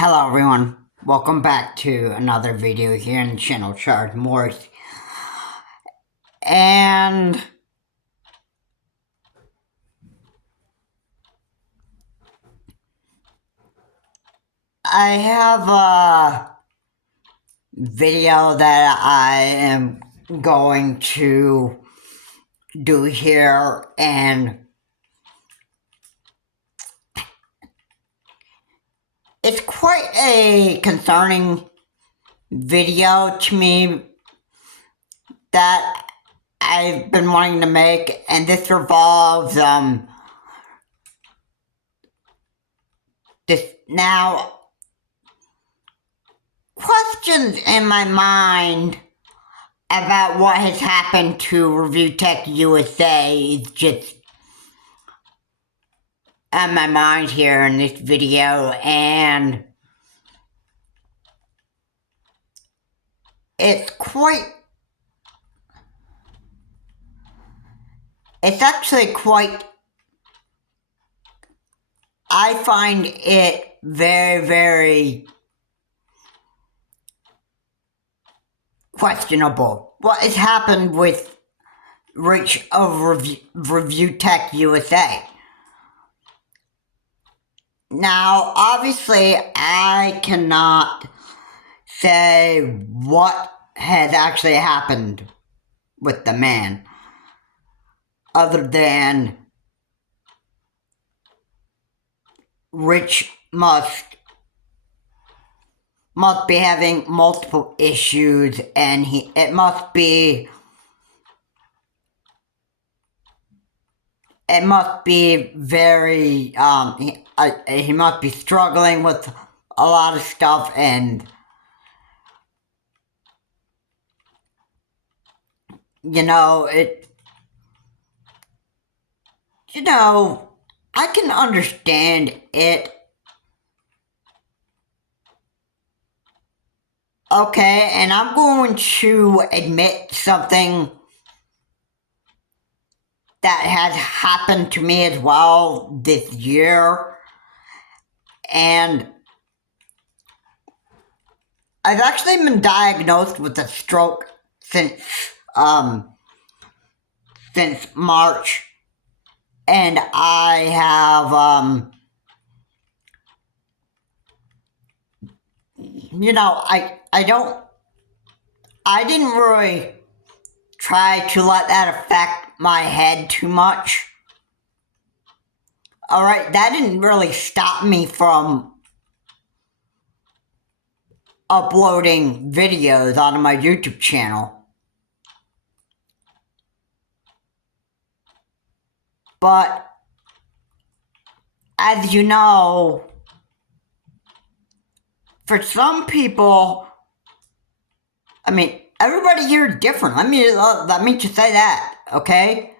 Hello everyone, welcome back to another video here on the channel Charles Morris. And I have a video that I am going to do here, and it's quite a concerning video to me that I've been wanting to make, and this revolves this now questions in my mind about what has happened to Review Tech USA is just on my mind here in this video, and it's actually quite, I find it very, very questionable what has happened with Rich of Review Tech USA. Now, obviously, I cannot say what has actually happened with the man, other than Rich must be having multiple issues, and it must be very, he must be struggling with a lot of stuff, and I can understand it. Okay, and I'm going to admit something that has happened to me as well this year, and I've actually been diagnosed with a stroke since March, and I have I didn't really try to let that affect my head too much. Alright, that didn't really stop me from uploading videos onto my YouTube channel. But, as you know, for some people, I mean, everybody here is different. Let me just say that, okay?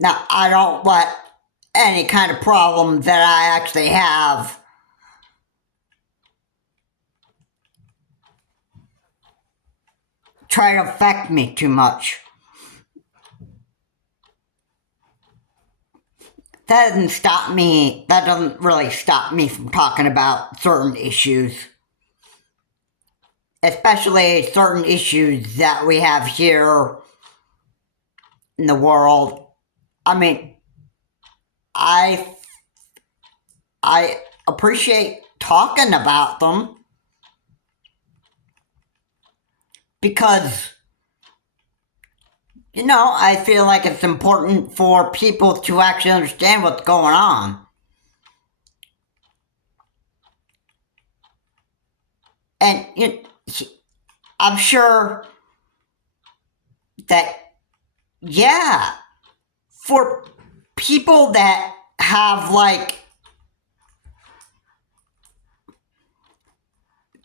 Now, I don't let any kind of problem that I actually have try to affect me too much. That doesn't really stop me from talking about certain issues. Especially certain issues that we have here in the world. I mean, I appreciate talking about them, because, I feel like it's important for people to actually understand what's going on. And I'm sure that, yeah, for people that have, like,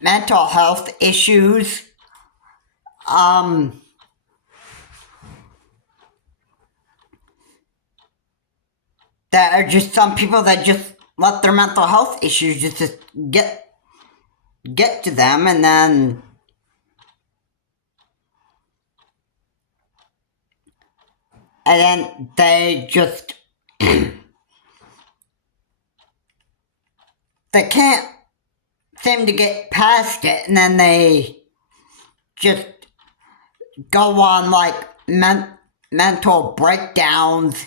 mental health issues, that are just some people that just let their mental health issues just get to them, and then and then they just they can't seem to get past it, and then they just go on like mental breakdowns,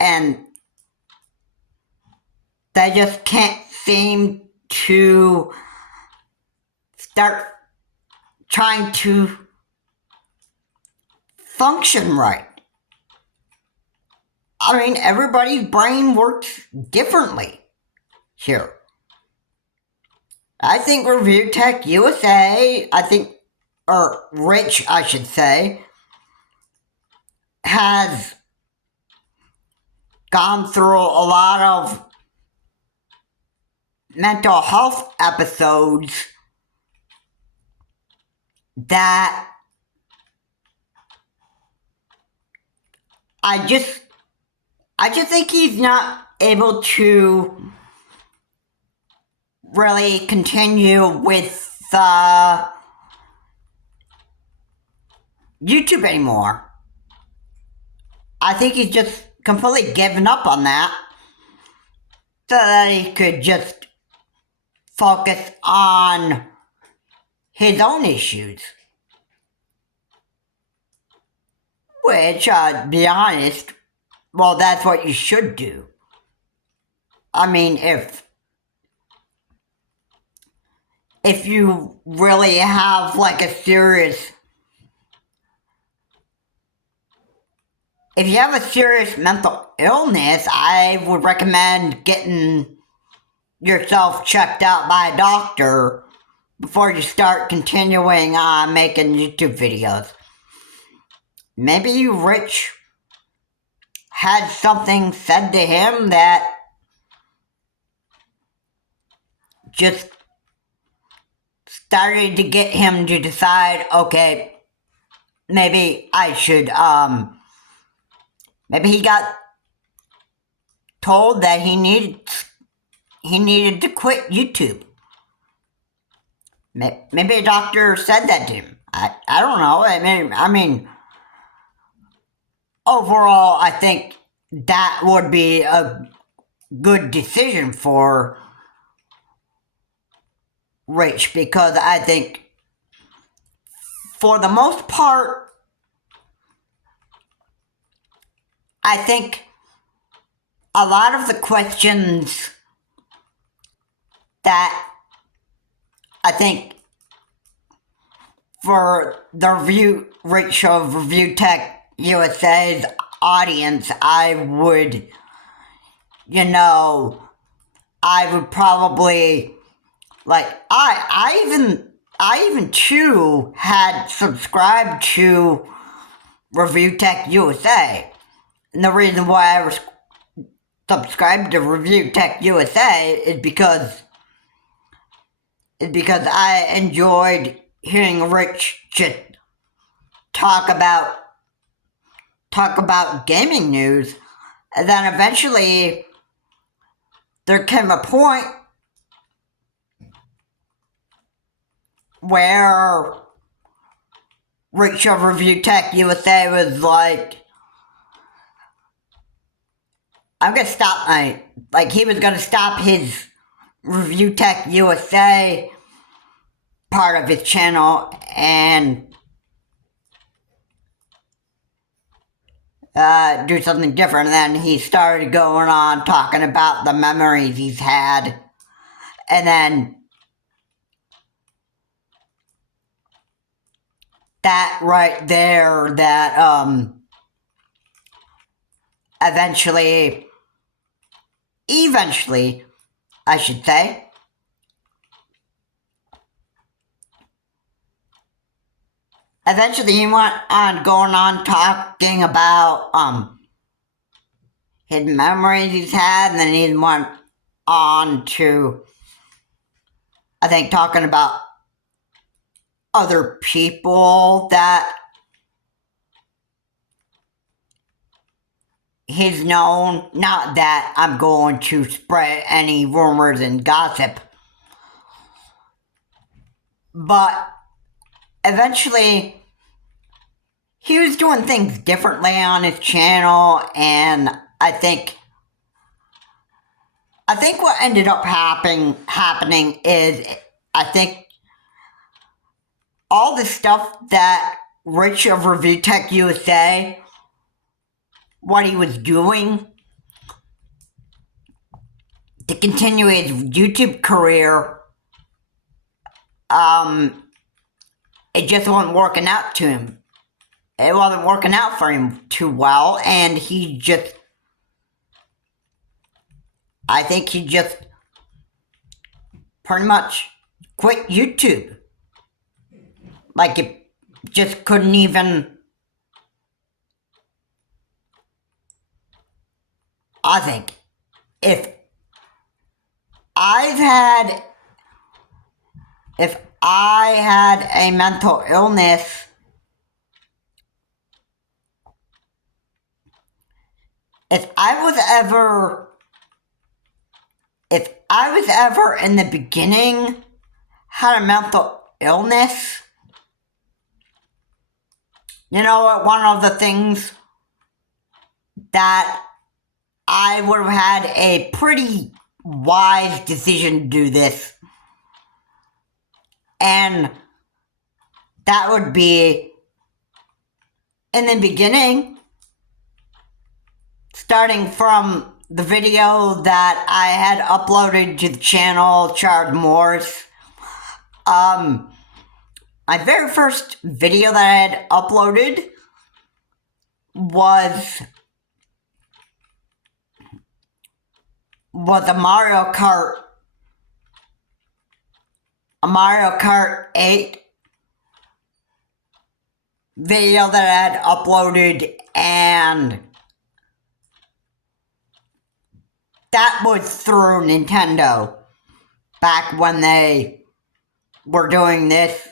and they just can't seem to start trying to function right. I mean, everybody's brain works differently here. I think Review Tech USA, or Rich, I should say, has gone through a lot of mental health episodes that I just think he's not able to really continue with YouTube anymore. I think he's just completely given up on that so that he could just focus on his own issues. Which, to be honest, well, that's what you should do. I mean, if you really have like a serious, if you have a serious mental illness, I would recommend getting yourself checked out by a doctor before you start continuing on making YouTube videos. Maybe Rich had something said to him that just started to get him to decide, okay, maybe I should, maybe he got told that he needed to quit YouTube. Maybe a doctor said that to him. I don't know. I mean, overall, I think that would be a good decision for Rich, because I think for the most part, I think a lot of the questions that I think for the Rich of Review Tech USA's audience, I would probably, like, I even too had subscribed to Review Tech USA. And the reason why I was subscribed to Review Tech USA is because I enjoyed hearing Rich just talk about gaming news. And then eventually there came a point where Rich of Review Tech USA was like, I'm gonna stop he was gonna stop his Review Tech USA part of his channel and do something different. And then he started going on talking about the memories he's had, and then that right there, that eventually, I should say, eventually he went on going on talking about his memories he's had, and then he went on to, I think, talking about other people that he's known. Not that I'm going to spread any rumors and gossip, but eventually he was doing things differently on his channel, and I think what ended up happening is, I think all the stuff that Rich of Review Tech USA, what he was doing to continue his YouTube career, it just wasn't working out to him. It wasn't working out for him too well, and I think he just pretty much quit YouTube. Like, it just couldn't even... I think if I had a mental illness, if I was ever in the beginning had a mental illness, you know what, one of the things that I would have had a pretty wise decision to do this, and that would be, in the beginning, starting from the video that I had uploaded to the channel, Charles Morse. My very first video that I had uploaded was a Mario Kart 8 video that I had uploaded, and that was through Nintendo back when they were doing this.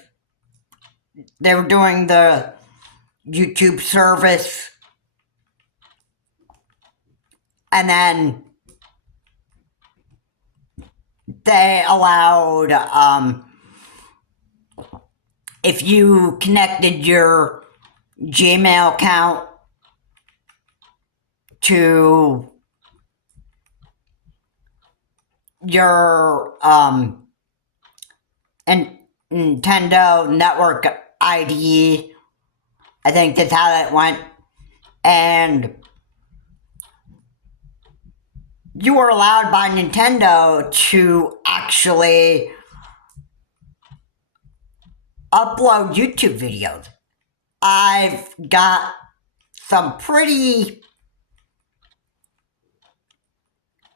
They were doing the YouTube service, and then they allowed, if you connected your Gmail account to your Nintendo Network ID, I think that's how that went, and you were allowed by Nintendo to actually upload YouTube videos. I've got some pretty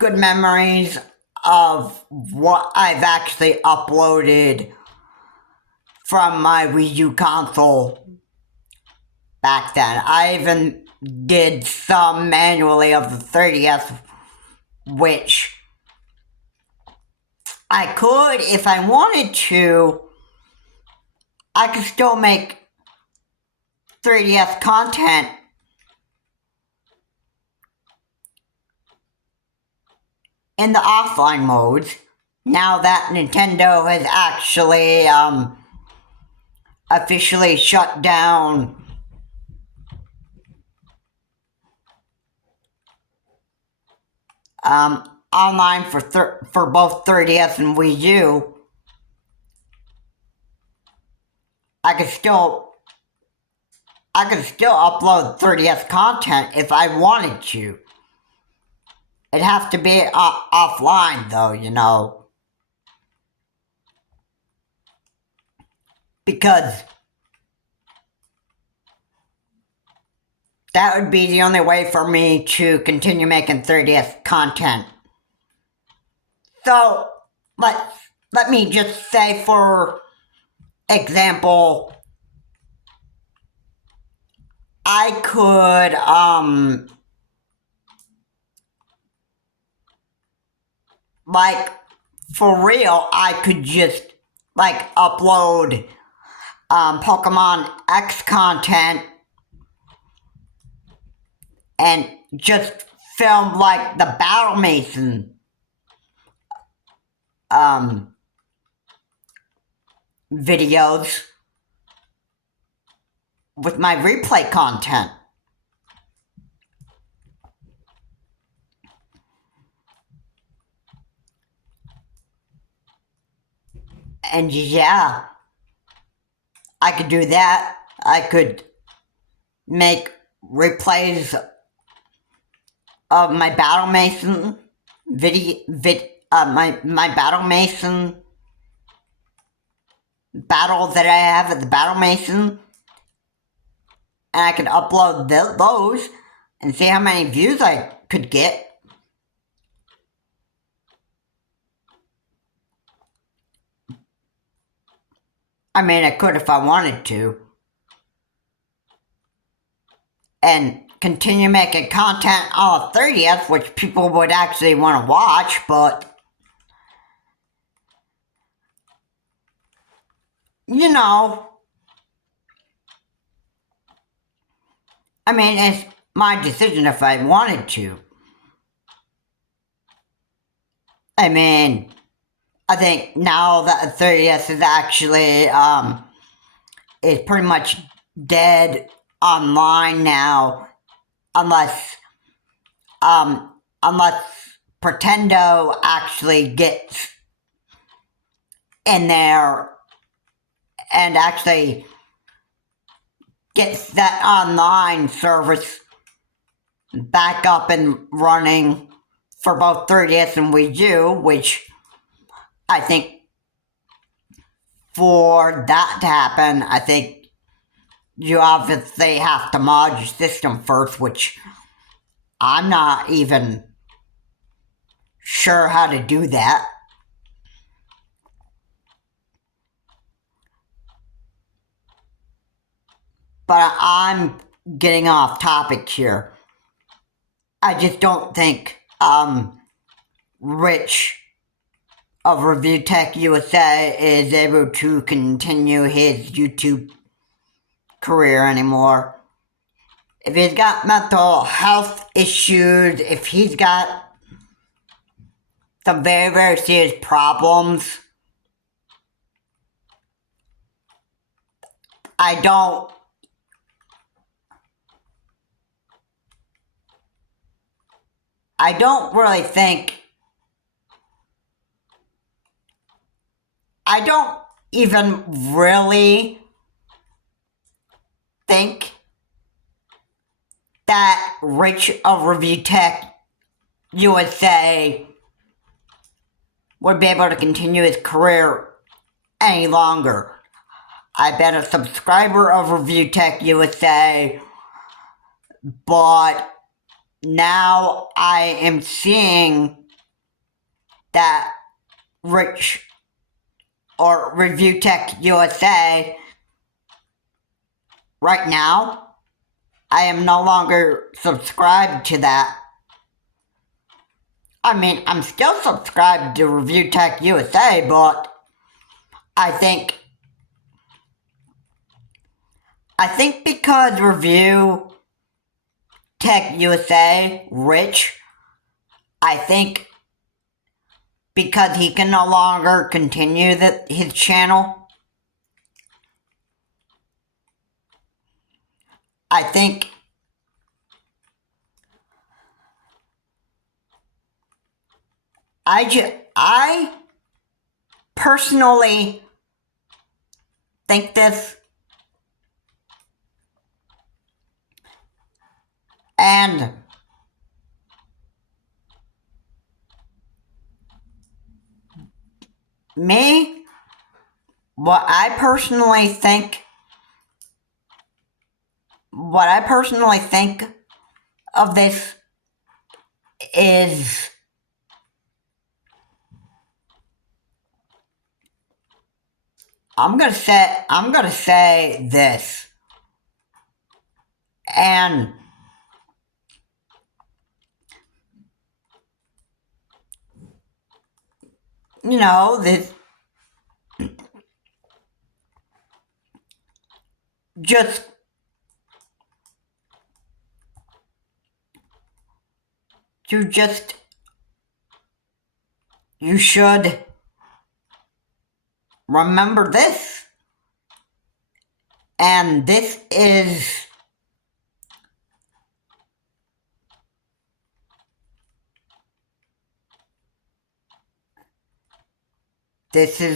good memories of what I've actually uploaded from my Wii U console back then. I even did some manually of the 3DS, which I could, if I wanted to, I could still make 3DS content in the offline modes, now that Nintendo has actually officially shut down online for both 3DS and Wii U. I could still upload 3DS content if I wanted to. It'd have to be offline, though, you know, because that would be the only way for me to continue making 3DS content. So, let me just say, for example, I could, like, for real, I could just, like, upload, Pokemon X content and just film, like, the Battle Mason, videos, with my replay content. And yeah, I could do that. I could make replays of my Battle Mason my Battle Mason battle that I have at the Battle Mason, and I could upload those and see how many views I could get. I mean, I could if I wanted to. And continue making content on the 30th, which people would actually want to watch, but you know, I mean, it's my decision if I wanted to. I mean, I think now that the 30th is actually, is pretty much dead online now, unless Pretendo actually gets in there and actually gets that online service back up and running for both 30th and Wii U, which I think for that to happen, I think you obviously have to mod your system first, which I'm not even sure how to do that. But I'm getting off topic here. I just don't think Rich of Review Tech USA is able to continue his YouTube career anymore. If he's got mental health issues, if he's got some very, very serious problems, I don't really think, I don't even really think that Rich of Review Tech USA would be able to continue his career any longer. I've been a subscriber of Review Tech USA, but now I am seeing that Rich or Review Tech USA, right now, I am no longer subscribed to that. I mean, I'm still subscribed to Review Tech USA, but I think because Review Tech USA, Rich, I think because he can no longer continue his channel, I think I personally think this, and me, what I personally think of this is, I'm gonna say this, and you know, this just you should remember this, And this is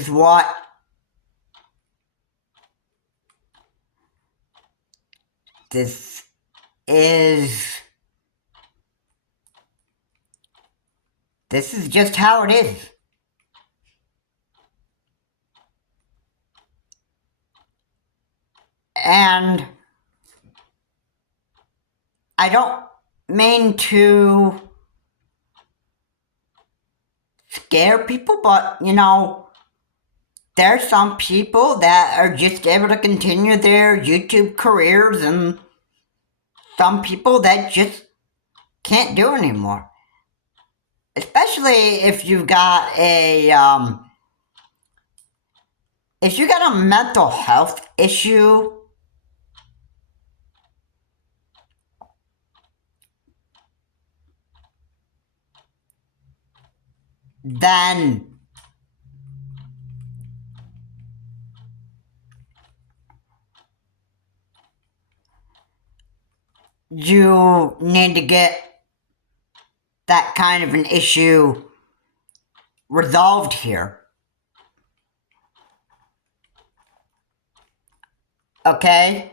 what this is just how it is. And I don't mean to scare people, but there's some people that are just able to continue their YouTube careers, and some people that just can't do anymore. Especially if you've got a mental health issue, then you need to get that kind of an issue resolved here. Okay?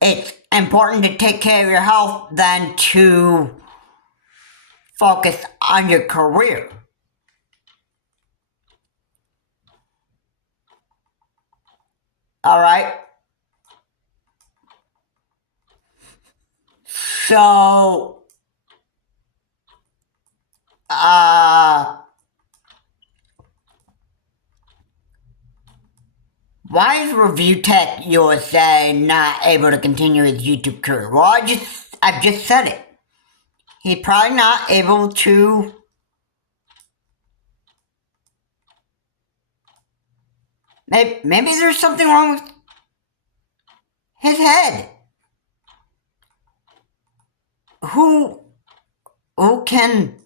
It's important to take care of your health than to focus on your career. Alright? So, why is Review Tech USA not able to continue his YouTube career? Well, I've just said it. He's probably not able to maybe there's something wrong with his head. Who can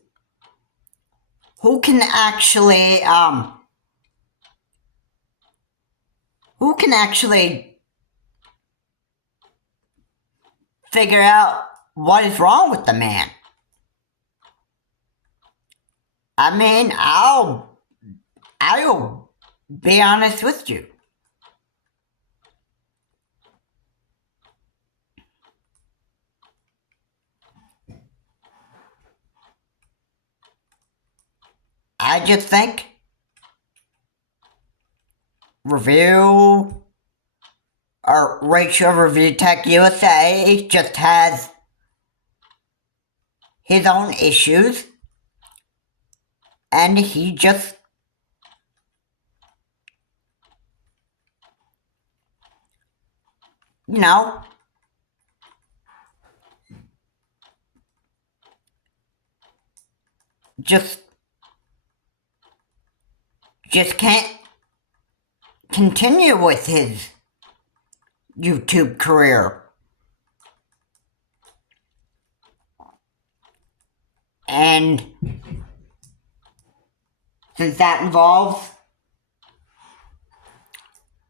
actually figure out what is wrong with the man? I mean, I'll be honest with you. I just think Rachel Review Tech USA just has his own issues, and he just just can't continue with his YouTube career. And since that involves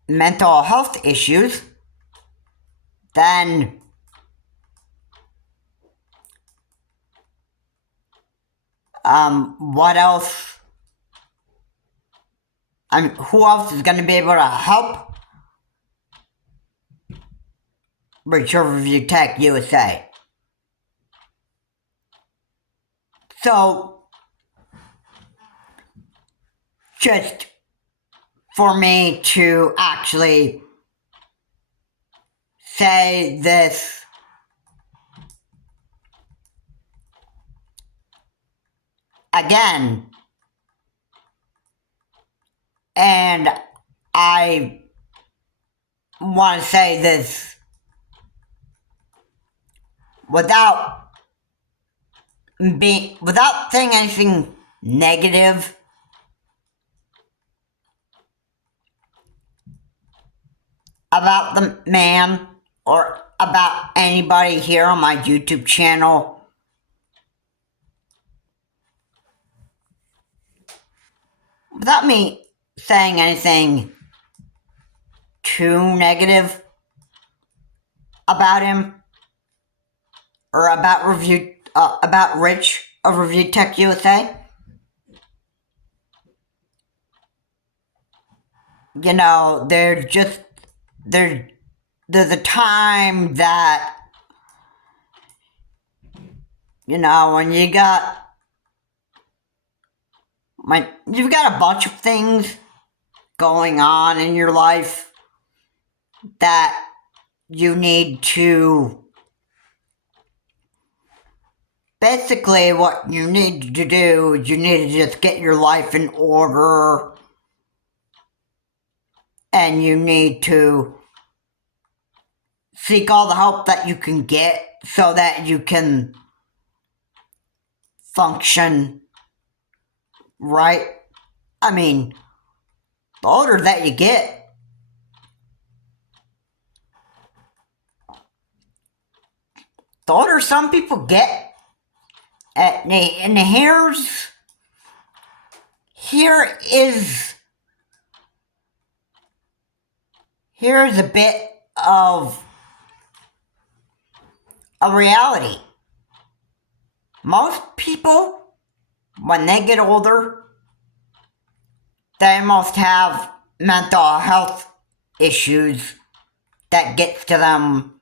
mental health issues, then what else? I mean, who else is going to be able to help Rachel Review Tech USA? So, just for me to actually say this again, and I want to say this without saying anything negative about the man or about anybody here on my YouTube channel. Without me saying anything too negative about him or about Rich of Review Tech USA. You know, there's a time that, you know, when you've got a bunch of things going on in your life that you need to, basically what you need to do is you need to just get your life in order, and you need to seek all the help that you can get so that you can function right. I mean, the older that you get, the older some people get. And here's a bit of a reality. Most people, when they get older, they must have mental health issues that gets to them.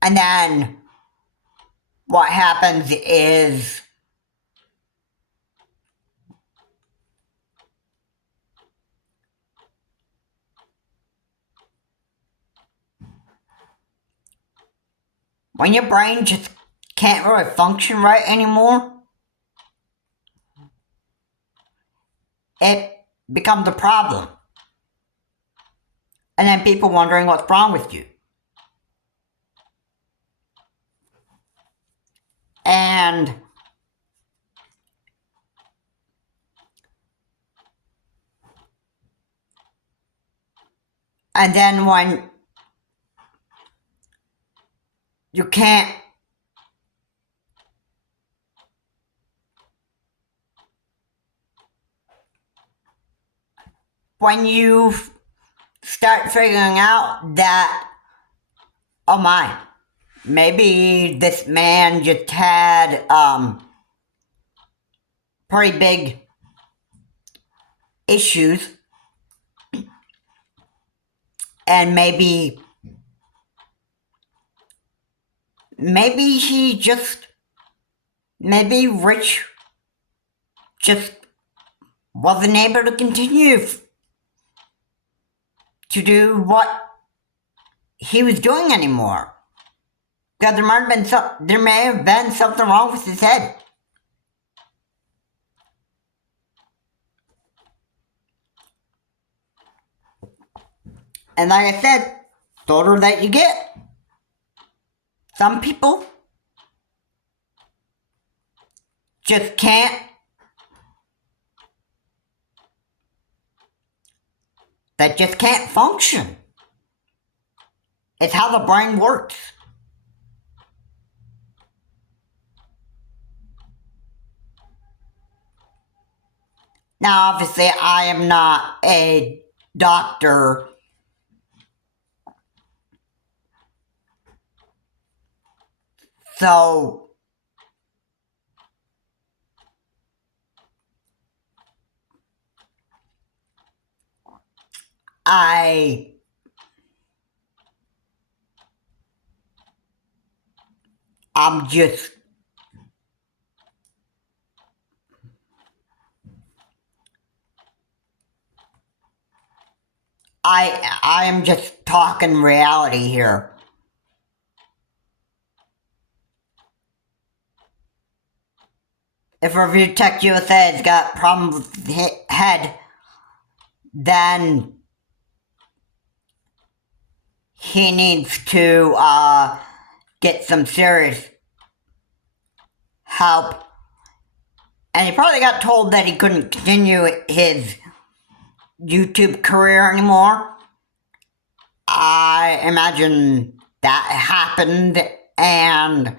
And then what happens is when your brain just can't really function right anymore, it becomes a problem. And then people wondering what's wrong with you. And then when you can't when you start figuring out that, oh my, maybe this man just had pretty big issues, and maybe Rich just wasn't able to continue to do what he was doing anymore. Because there may have been something wrong with his head. And like I said, the older that you get, some people just can't. That just can't function. It's how the brain works. Now, obviously, I am not a doctor, so I am just talking reality here. If Review Tech USA has got problems with his head, then he needs to get some serious help. And he probably got told that he couldn't continue his YouTube career anymore. I imagine that happened, and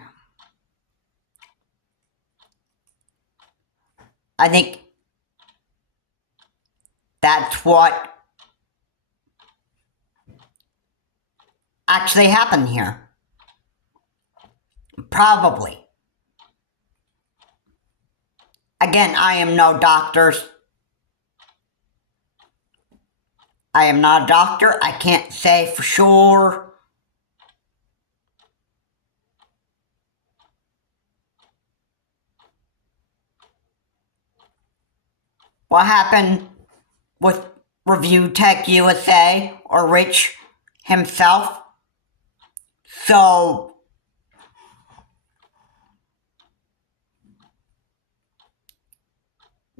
I think that's what actually happened here. Probably. Again, I am no doctor. I am not a doctor. I can't say for sure. What happened with Review Tech USA or Rich himself? So,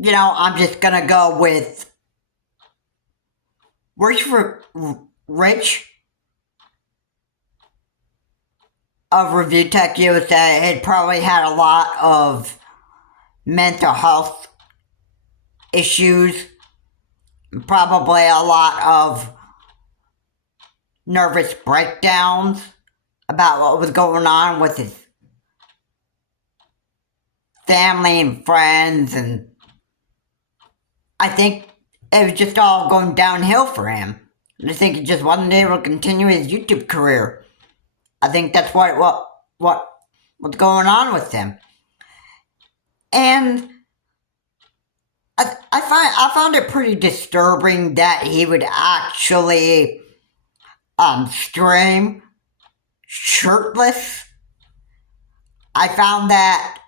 I'm just gonna go with Rich of Review Tech USA had probably had a lot of mental health issues, probably a lot of nervous breakdowns about what was going on with his family and friends, and I think it was just all going downhill for him. I think he just wasn't able to continue his YouTube career. I think that's what's going on with him. And I found it pretty disturbing that he would actually stream shirtless. I found that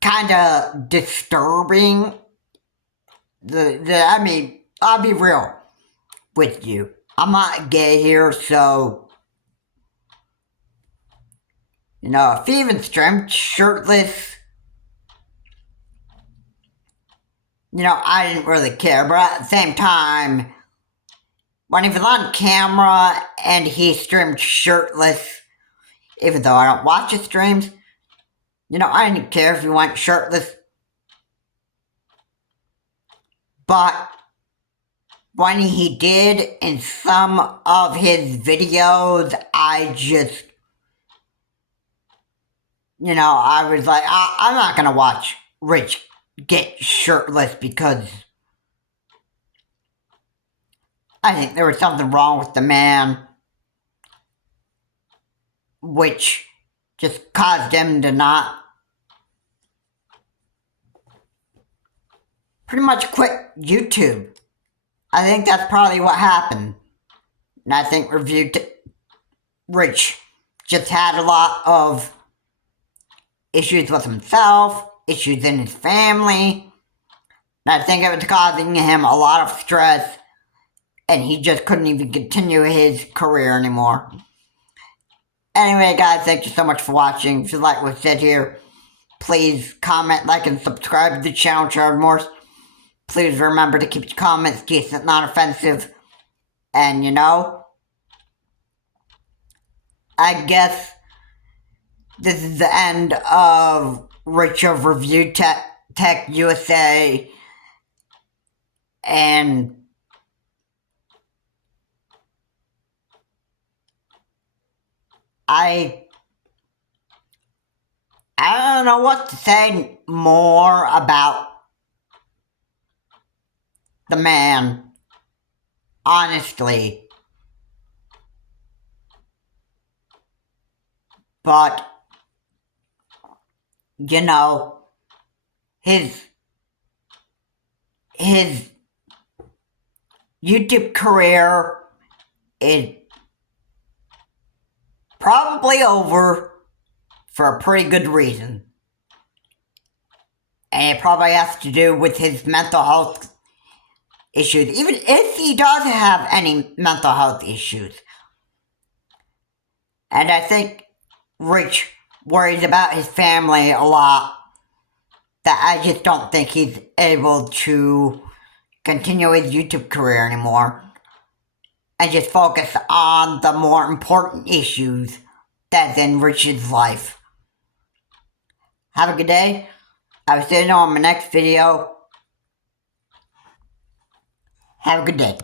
kind of disturbing. I mean, I'll be real with you. I'm not gay here, so if he even streamed shirtless, I didn't really care. But at the same time, when he was on camera and he streamed shirtless, even though I don't watch his streams, I didn't care if he went shirtless. But when he did in some of his videos, I just, I was like, I'm not going to watch Rich get shirtless because I think there was something wrong with the man, which just caused him to not pretty much quit YouTube. I think that's probably what happened. And I think Rich just had a lot of issues with himself, issues in his family. And I think it was causing him a lot of stress, and he just couldn't even continue his career anymore. Anyway, guys, thank you so much for watching. If you like what I said here, please comment, like, and subscribe to the channel, Jared Morse. Please remember to keep your comments decent, not offensive. And, I guess this is the end of Rich of Review Tech USA. And I don't know what to say more about the man, honestly. But, his YouTube career is probably over for a pretty good reason. And it probably has to do with his mental health issues, even if he does have any mental health issues. And I think Rich worries about his family a lot, that I just don't think he's able to continue his YouTube career anymore and just focus on the more important issues that's in Rich's life. Have a good day. I will see you on my next video. Have a good day.